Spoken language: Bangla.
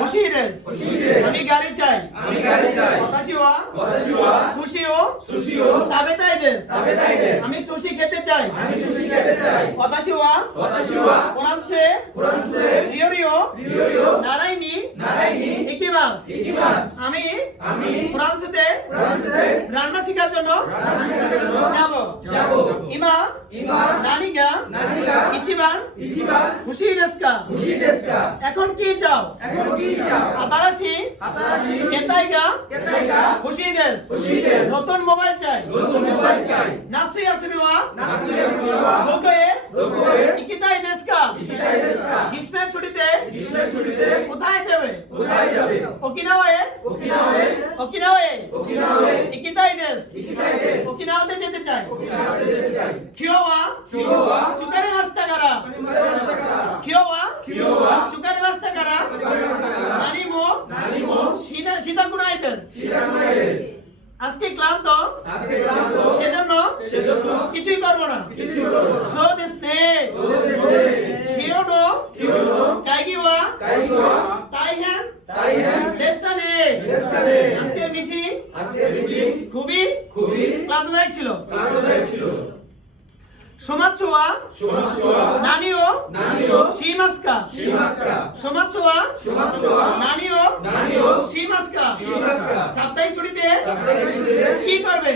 欲しいですআমি গাড়ি চাই私は寿司を食べたいですআমি সুশি খেতে চাই私はフランスへ料理を習いに行きますআমিフランスでরান্না শেখার জন্য যাব今何が一番欲しいですかএখন কি চাও新しい携帯が欲しいですনতুন মোবাইল চাই夏休みはどこへ行きたいですかগ্রীষ্মের ছুটিতে কোথায় যাবে沖縄へ行きたいです沖縄でযেতে চাই今日は疲れましたから今日は疲れましたから何もしたくないですআজকে ক্লান্ত সেজন্য কিছুই করবো নাそうですね今日の会議は大変でしたねআজকের মিটিং খুবই ক্লান্তদায়ক ছিল সমাজは何をしますかসমাজは何をしますかসাপ্তাহিক ছুটিতে কি করবে